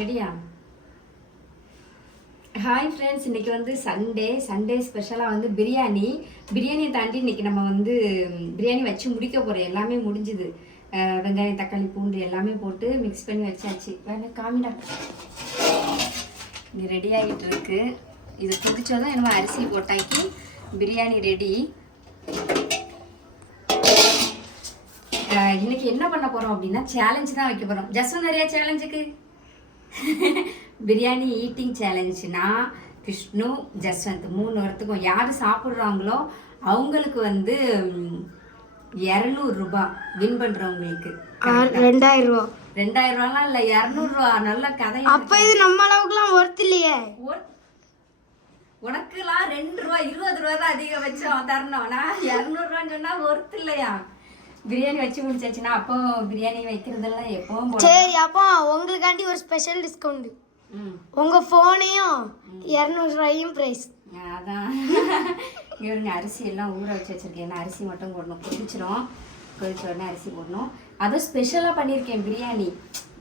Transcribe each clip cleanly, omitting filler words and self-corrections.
ரெடியா? Hi friends, இன்னைக்கு வந்து சண்டே ஸ்பெஷலாக வந்து பிரியாணியை தாண்டி இன்னைக்கு நம்ம வந்து பிரியாணி வச்சு முடிக்க போகிறோம். எல்லாமே முடிஞ்சுது. வெங்காயம், தக்காளி, பூண்டு எல்லாமே போட்டு மிக்ஸ் பண்ணி வச்சாச்சு. வேணா காமிடா. இது ரெடி ஆகிட்டு இருக்கு. இது கொதிச்சதும் என்னமோ அரிசி போட்டாக்கி பிரியாணி ரெடி. இன்னைக்கு என்ன பண்ண போறோம் அப்படின்னா சேலஞ்ச் தான் வைக்க போறோம். ஜஸ்ட் நிறைய சேலஞ்சுக்கு பிரியாணி ஈட்டிங் சேலஞ்ச். நான், விஷ்ணு, ஜஸ்வந்த் 3 பேர்த்துக்கும் யார் சாப்பிட்றாங்களோ அவங்களுக்கு வந்து 200 ரூபாய். வின் பண்றவங்களுக்கு 2000 ரூபா. 2000 ரூபாலாம் இல்ல, 200 ரூபா. நல்ல கதை. அப்ப இது நம்ம அளவுக்குலாம் ஒர்த் இல்லையே. உனக்குலாம் 2 ரூபா 20 ரூபா தான் அதிகபட்சம் தரணும். நான் 200 ரூபான்னு சொன்னா ஒர்த் இல்லையா? பிரியாணி வச்சு முடிச்சாச்சுன்னா அப்போ பிரியாணி வைக்கிறதெல்லாம் எப்பவும். சரி, அப்போ உங்களுக்காண்டி ஒரு ஸ்பெஷல் டிஸ்கவுண்ட். உங்க போனையும் 200 ரூபாயும் பிரைஸ். அதான் இவருங்க அரிசி எல்லாம் ஊற வச்சு வச்சிருக்கேன். அரிசி மட்டும் போடணும். கொதிச்ச உடனே அரிசி போடணும். அதுவும் ஸ்பெஷலாக பண்ணியிருக்கேன் பிரியாணி.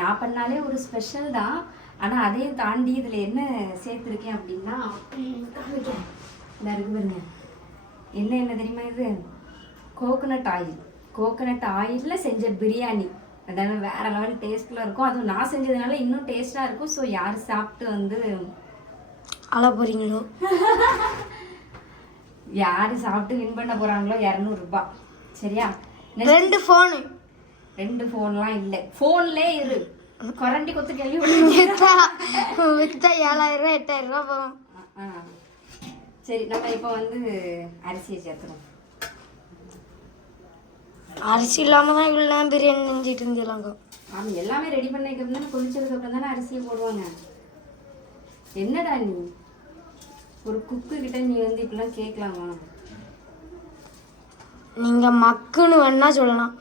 நான் பண்ணாலே ஒரு ஸ்பெஷல் தான். ஆனால் அதையும் தாண்டி இதில் என்ன சேர்த்துருக்கேன் அப்படின்னா இந்த இருக்கு பாருங்க. என்ன தெரியுமா? இது கோகனட் ஆயிலில் செஞ்ச பிரியாணி. அதாவது வேற லெவல் டேஸ்ட்டில் இருக்கும். அதுவும் நான் செஞ்சதுனால இன்னும் டேஸ்ட்டாக இருக்கும். ஸோ யார் சாப்பிட்டு வந்து அழ போறீங்களோ, யார் சாப்பிட்டு வின் பண்ண போகிறாங்களோ 200 ரூபாய். சரியா? 2 ஃபோன்லாம் இல்லை. ஃபோன்லே இரு. கொரண்டி கொத்து கேள்வி வித்தா 7000 8000 ரூபா போகும். சரி, நம்ம இப்போ வந்து அரிசியை சேர்த்துறோம். அரிசி இல்லாம தான் இவ்வளோ பிரியாணி செஞ்சுட்டு இருந்துலாங்க. ஆமாம், எல்லாமே ரெடி பண்ணிக்கிறதுனா கொதிச்சதுக்கு அப்புறம் தானே அரிசியை போடுவாங்க. என்னடா நீ ஒரு குக்கு கிட்ட நீ வந்து இப்படிலாம் கேட்கலாமா? நீங்க மக்குன்னு வேணா சொல்லலாம்.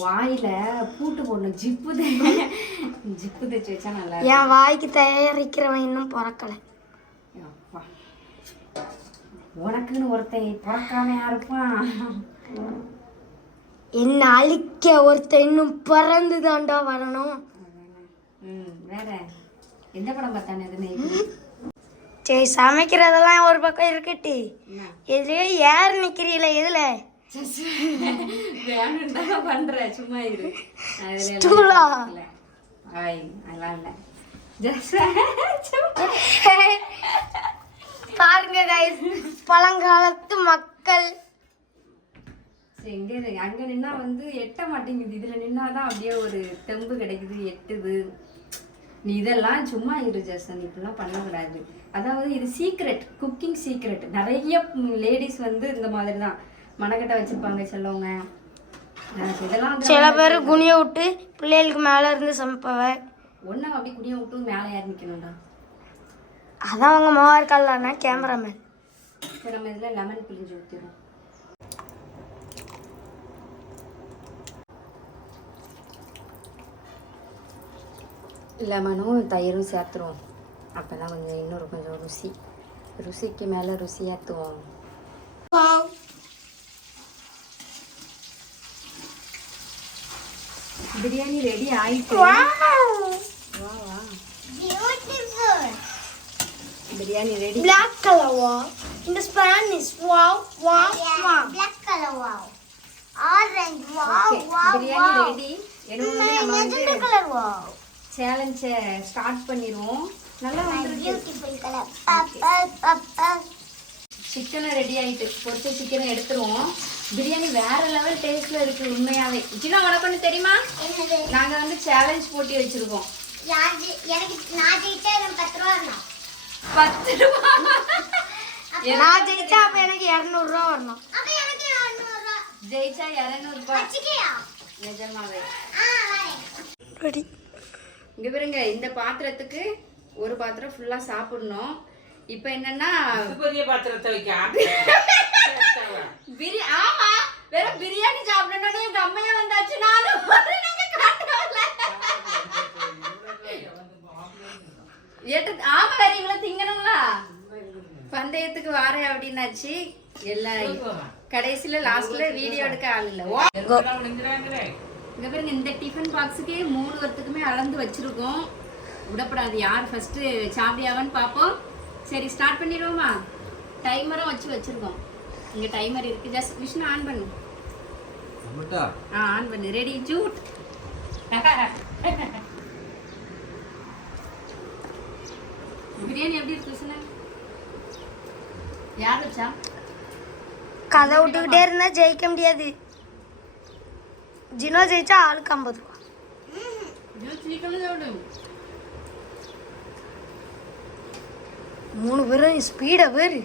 வாயில பூட்டு போடணும். ஜிப்பு தைச்சு வச்சா நல்லா. என் வாய்க்கு தயாரிக்கிறவன் இன்னும் பிறக்கலை. உனக்குன்னு ஒருத்தன் பிறக்காம யாருப்பான்? என்ன அழிக்க ஒருத்தன் இன்னும் பிறந்து தாண்டா வரணும். வேற எந்த படம் பார்த்தானே எதுன்னு? சரி, சமைக்கிறதெல்லாம் ஒரு பக்கம் இருக்கட்டு. எதுலயோ யார் நிக்கிறீல? எதுல வேணும்தான் பண்ற? சும்மா இரு. ஸ்டூலா? அதெல்லாம் இல்ல. பாருங்க கைஸ், பழங்காலத்து மக்கள். எங்க அங்க நின்னா வந்து எட்ட மாட்டேங்குது. இதுல நின்னாதான் அப்படியே ஒரு தெம்பு கிடைக்குது, எட்டுது. நீ இதெல்லாம் சும்மா இரு ஜசன், இப்படிலாம் பண்ணக்கூடாது. அதாவது இது சீக்ரெட், குக்கிங் சீக்ரெட். நிறைய லேடிஸ் வந்து இந்த மாதிரி தான் மனக்கட்டை வச்சிருப்பாங்க செல்லவங்க. இதெல்லாம் சில பேர் குனிய விட்டு பிள்ளைகளுக்கு மேல இருந்து சமைப்பவ. ஒன்னும் அப்படி குனிய விட்டு மேலே யார் நிக்கணும்டா? அதான் அவங்க மாவா இருக்காள்னா கேமராமேன். சரி, நம்ம இதில் லெமன் பிழிஞ்சு ஊற்றிடும். லெமனும் தயிரும் சேர்த்துருவோம். அப்போ தான் கொஞ்சம் இன்னொரு கொஞ்சம் ருசிக்கு மேலே ருசி ஏற்றுவோம். பிரியாணி ரெடி ஆயிட்டு. Biryani ready. Black color wow. In the Spanish wow wow wow. Black color wow. Orange wow okay. wow. Biryani ready. என்னோட நம்ம வந்து color wow. சேலஞ்ச் ஸ்டார்ட் பண்ணிடுவோம். நல்லா வந்திருக்கு. Beautiful color. சிக்கன் ரெடி ஆயிட்டு. பொரிச்ச சிக்கனை எடுத்துருவோம். பிரியாணி வேற லெவல் டேஸ்ட்ல இருக்கு உண்மையாவே. ஜினா உனக்கு தெரியுமா? நாங்க வந்து சேலஞ்ச் போட்டி வச்சிருக்கோம். எனக்கு நான் ஜெயிச்சா 10 ரூபா வரணும். 10 ரூபா. நான் ஜெயிச்சா அப்ப எனக்கு 200 ரூபா வரணும். அப்ப எனக்கு 200 ரூபா. ஜெயிச்சா 200 ரூபாய். வச்சிக்கியா? நிஜமாவே. வரேன். ரெடி. இங்க பாருங்க, இந்த பாத்திரத்துக்கு ஒரு பாத்திரம் ஃபுல்லா சாப்பிடணும். இப்போ என்னன்னா பெரிய பாத்திரத்தை வைக்க. ஆமா, வேற பிரியாணி சாப்பிடணும்னு எங்க அம்மையா வந்தாச்சு. நானும் ஆமா, வேற இவ்வளவு திங்கணும்ல. பந்தயத்துக்கு வாரேன் அப்படின்னாச்சு. எல்லாம் கடைசியில லாஸ்ட்ல வீடியோ எடுக்க ஆள் இல்ல. இங்க பாருங்க, இந்த டிஃபன் பாக்ஸுக்கே 3 பேர்த்துக்குமே அளந்து வச்சிருக்கோம். விடப்படாது. யார் ஃபர்ஸ்ட் சாப்பிடியாவன்னு பார்ப்போம். சரி, ஸ்டார்ட் பண்ணிடுவோமா? டைமரும் வச்சிருக்கோம். இங்க டைமர் இருக்கு. ஜஸ்ட் விஷ்ணு ஆன் பண்ணு. ஆன் பண்ணு. ரெடி ஜூட். பிரியாணி எப்படி இருக்கு விஷ்ணு? யார் வச்சா? கதை விட்டுக்கிட்டே இருந்தா ஜெயிக்க முடியாது. ஜினோ ஜெயிச்சா ஆளுக்கு 50 ரூபா. ஜூட் சீக்கிரம் சாப்பிடு. 3 பேரும் ஸ்பீடா பேரு.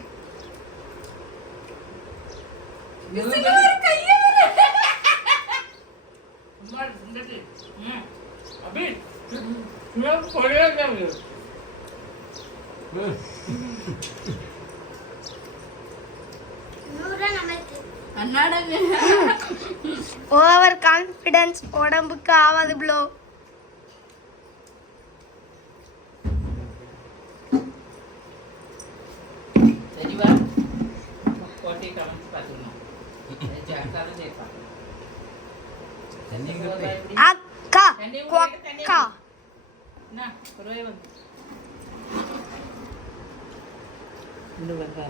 ஓவர் கான்ஃபிடன்ஸ் உடம்புக்கு ஆவாது ப்ளோ. சரிவா கோட்டை கலந்து பார்த்துக்கணும். அக்கா கொக்கா என்ன ஒரே வந்து இந்த வந்தா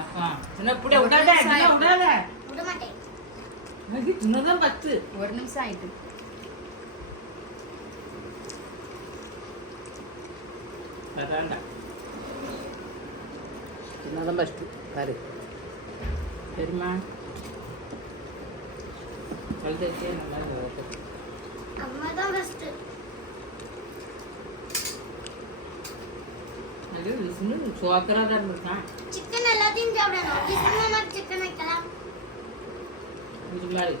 அப்பா சின்ன புடி விடாத விடாத விட மாட்டேன். எனக்கு சின்னதான் 10 1 நிமிஷம் ஆயிட்டு. அதான்டா சின்னதான் ஃபஸ்ட்டு பாரு. சரிம்மா கழுதே நல்லா இருக்கும். அம்மா தான் ஃபர்ஸ்ட். அது விஷ்ணு சோக்கரா தான் இருக்கான். சிக்கன் எல்லாத்தையும் சாப்பிடணும். விஷ்ணுனா சிக்கன் வைக்கலாம். இது மாதிரி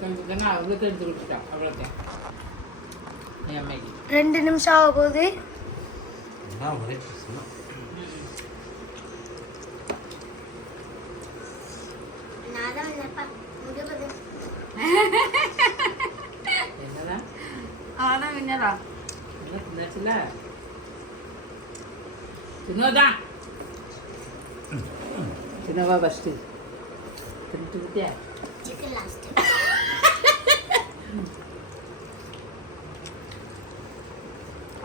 கொஞ்சம் அவங்களுக்கு எடுத்து கொடுத்துட்டான். அவ்வளோதான் என் அம்மைக்கு 2 நிமிஷம் ஆக போகுது. நான் தான் இல்லப்பா. முடிவது. என்னதான் அதான் வின்னரா. என்ன தின்னாச்சுல சின்னதான் சின்னவா ஃபஸ்ட்டு தின்னுட்டுக்கிட்டியா? Chicken last.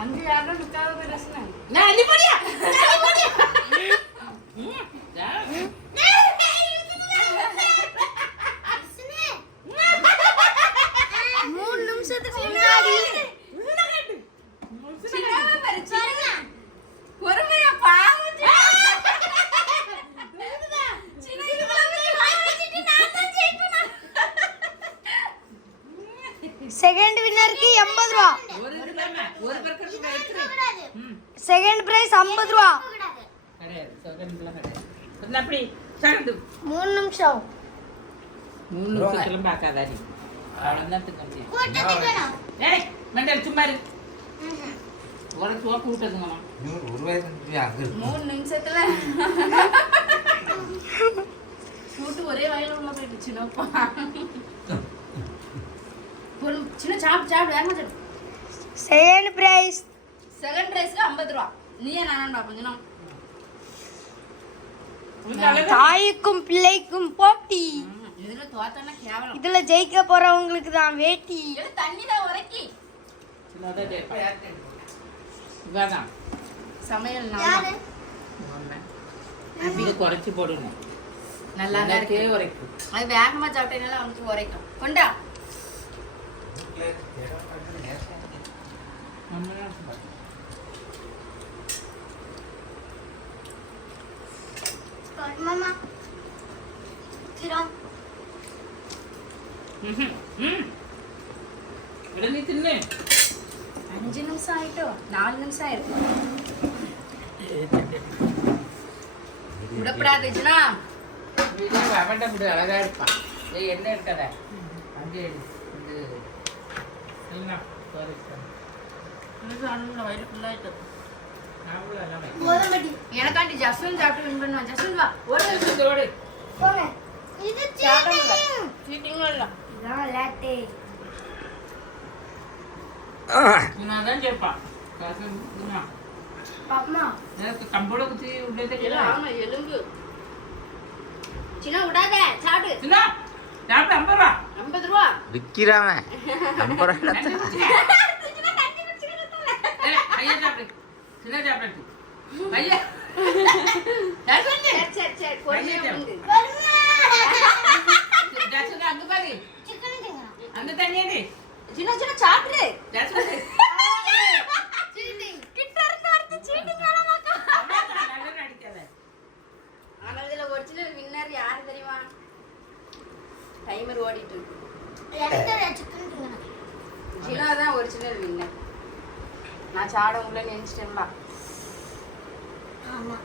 அங்க யாரும் நிக்காத பேசுனேன். நான் அள்ளி போடியா மூணு நிமிஷத்துக்கு முன்னாடி பொறுமையா பாவம். செகண்ட் வின்னருக்கு 80 ரூபா. ஒரு இதுதானே ஒரு பர்க்கர் கூடாது. செகண்ட் பிரைஸ் 50 ரூபா. கூடாது. கிடையாது சோகன்லாம் கிடையாது. அப்படி சாப்பிட்டு 3 நிமிஷம். 3 நிமிஷத்துல பார்க்காதாடி அவ்வளோதான் திங்க முடியும். கூட்ட திக்கணும். ஏய் மண்டல் சும்மா இரு. ஒரு சோக்கு விட்டதுங்கம்மா 3 நிமிஷத்துல கூட்டு ஒரே வயல உள்ள போயிட்டு சின்னப்பா. சின்ன சாப்பிட்டு வேகமா சாப்பிடு. செகண்ட் பிரைஸ் செகண்ட் ரைஸ்ல 50 ரூபா. நீயே நானும் கொஞ்சம் தாய்க்கும் பிள்ளைக்கும் போட்டி. இதுல தோத்தனா கேவலம். இதுல ஜெயிக்க போறவங்களுக்கு தான் வேட்டி. இது தண்ணி தான் உரைக்கி. இவாதான் சமையல் யாரு? இது குறைச்சி போடணும். நல்லா தான் இருக்கு. எனக்கே உரைக்கும். அது வேகமா சாப்பிட்டேனால அவனுக்கு உரைக்கும். கொண்டா. மாமா. கிரம். நீ தின்னு 5 நிமிஷம் ஆயிட்டோ. 4 நிமிஷம் ஆயிருக்கு. விடப்படாதுச்சுனா வீடியோ அவன்கிட்ட இப்படி அழகா இருப்பான். என்ன இருக்காத அங்கே இது என்ன வயிறு ஃபுல்லாயிட்டு. கோதம்பட்டி. எனக்காண்டி ஜஸ்வன் சாப்பிட்டு வின் பண்ணுவான். ஜஸ்வன் வா. ஒரு நிமிஷத்தோடு போங்க. இது சீட்டிங். சீட்டிங்கும் இல்லை. இதான் விளையாட்டு. நான் தான் கேட்பான். பாப்பமா எனக்கு கம்போட குத்தி உள்ளே தெரியல. ஆமா எலும்பு. சின்ன விடாத சாப்பிடு. சின்ன சாப்பிட்டு 50 ரூபா 50 ரூபா. விற்கிறாவன் 50 ரூபா கஞ்சி குடிச்சிக்க. ஐயா சாப்பிடு சின்ன சாப்பிடு ஐயா சரி பொறுமையா உண்டு. ஜாஸ்தி அங்க பாரு சிக்கன் திங்கலாம். அந்த தண்ணியே சின்ன சின்ன சாப்பிடு. ஜாஸ்தி கிட்ட இருந்து வரது சீட்டிங் வேணாமாக்கா. நல்ல நடிக்காத. ஆனா இதுல ஒரிஜினல் வின்னர் யார் தெரியுமா? டைமர் ஓடிட்டு இருக்கு. எனக்கு சிக்கன் திங்கலாம். ஜினா தான் ஒரிஜினல் வின்னர். நான் சாட உள்ள நினைச்சிட்டேன்ல. ஆமா.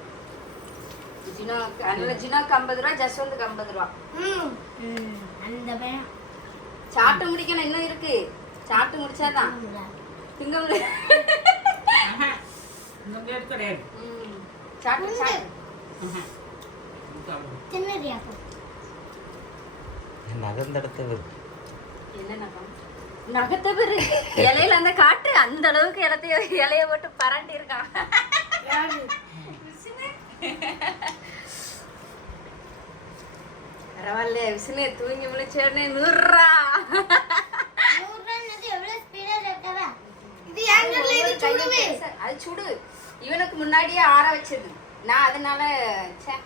ஜினாக்கு அதனால ஜினாக்கு 50 ரூபா, ஜஸ்வந்துக்கு 50 ரூபா. அந்த பையன் சாப்பிட்டு முடிக்கணும், இன்னும் இருக்கு. சாப்பிட்டு முடிச்சாதான் திங்க முடியும். ஆஹா இங்க எடுக்கறேன். சாப்பிட்டு சாப்பிட்டு. ஆஹா தின்னறியா? நகர்ந்தடத்து என்ன நகத்தை பெரு இலையில அந்த காட்டு அந்த அளவுக்கு இலைய போட்டு பரண்டி இருக்கான். பரவாயில்ல விஷ்ணு தூங்கி முழிச்சோடனே 100 ரூபா. 100 ரூபாய் எவ்வளவு ஸ்பீடா சாப்பிட்டவ? இது ஏங்கல்ல இது சுடுவே. அது சுடு. இவனுக்கு முன்னாடியே ஆற வச்சது நான், அதனால ச்சே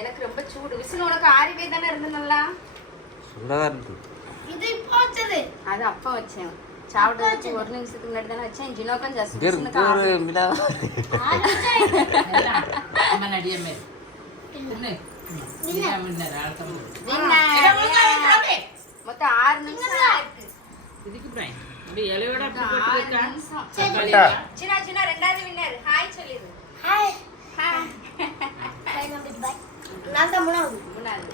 எனக்கு ரொம்ப சூடு. விஷ்ணு உனக்கு ஆறிவே தானே இருந்து நல்லா. சுடதா இருக்கு. இது இப்போ வச்சது. அது அப்பா வச்சேன் சாப்பிட்டு 1 நிமிஷத்துக்கு முன்னாடி தானே வச்சேன். ஜினோக்கும் இங்க இருக்கு ஒரு மிளா. அம்மா நடியமே என்ன வின்னர் ஆல்கம் மொத்தம் 6 நிமிஷம் ஆயிருக்கு. இதுக்கு பிராய் அப்படியே இலையோட அப்படி போட்டு 6 வைக்கா நிமிஷம். கட்டா. சின்ன சின்ன 2வது வின்னர் ஹாய் சொல்லிடு. Hi. Hi. Bye number bye. நான் தான் 3வது. 3வது.